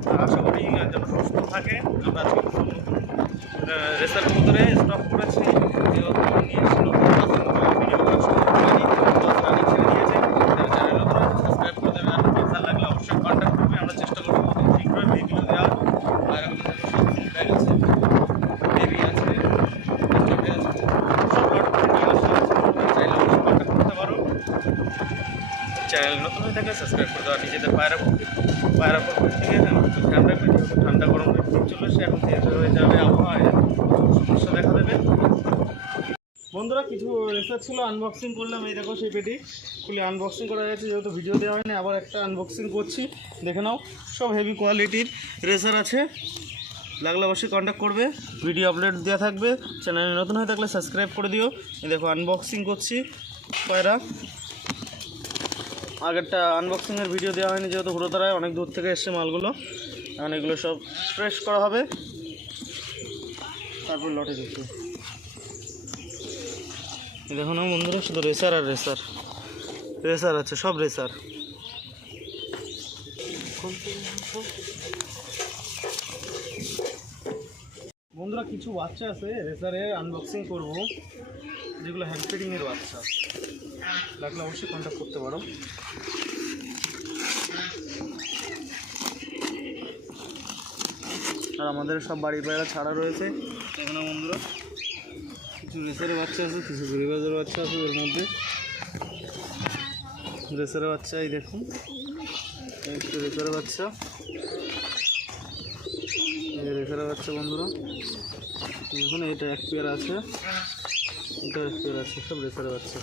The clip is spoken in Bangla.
আচ্ছা, আশা করি যেন সুস্থ থাকে। আমরা রেস্তার রেসার মধ্যে স্টপ করেছি নিয়ে চ্যানেল নতুন হয়ে থাকলে সাবস্ক্রাইব করে দেওয়া নিজেদের পায়রা পায়রা পক্ষ থেকে ধ্যান রাখবেন ঠান্ডা গরম চলে এসে এখন চেঞ্জ হয়ে যাবে আবহাওয়া সমস্যা দেখা দেবে। বন্ধুরা, কিছু রেসার ছিল আনবক্সিং করলাম। এই দেখো সেই পেটি। খুলে আনবক্সিং করা গেছে যেহেতু ভিডিও দেওয়া হয়নি, আবার একটা আনবক্সিং করছি। দেখে নাও, সব হেভি কোয়ালিটির রেসার আছে। লাগলে অবশ্যই কন্ট্যাক্ট করবে। ভিডিও আপলোড দেওয়া থাকবে। চ্যানেলে নতুন হয়ে থাকলে সাবস্ক্রাইব করে দিও। দেখো আনবক্সিং করছি। পায়রা আগেরটা আনবক্সিংয়ের ভিডিও দেওয়া হয়নি, যেহেতু হুড়োতারায় অনেক দূর থেকে এসছে মালগুলো। এখন এগুলো সব ফ্রেশ করা হবে। তারপর লটে দিচ্ছি। দেখুন দেখো না বন্ধুরা, শুধু রেসার আর রেসার রেসার আছে, সব রেসার বন্ধুরা, কিছু বাচ্চা আছে রেসারে আনবক্সিং করব। যেগুলো হ্যান্ড ফিডিংয়ের বাচ্চা। লাগলে অবশ্যই কন্ট্যাক্ট করতে পারো। আর আমাদের সব বাড়ি পায়রা ছাড়া রয়েছে। বন্ধুরা, কিছু রেসারের বাচ্চা আছে, কিছু গরিবাজের বাচ্চা আছে এর মধ্যে। রেসারের বাচ্চা, এই দেখুন। রেসারের বাচ্চা। এই যাচ্ছে বন্ধুরা। দেখুন এটা এক পেয়ার আছে, এটা এক পেয়ার আছে, সব রেসারের বাচ্চা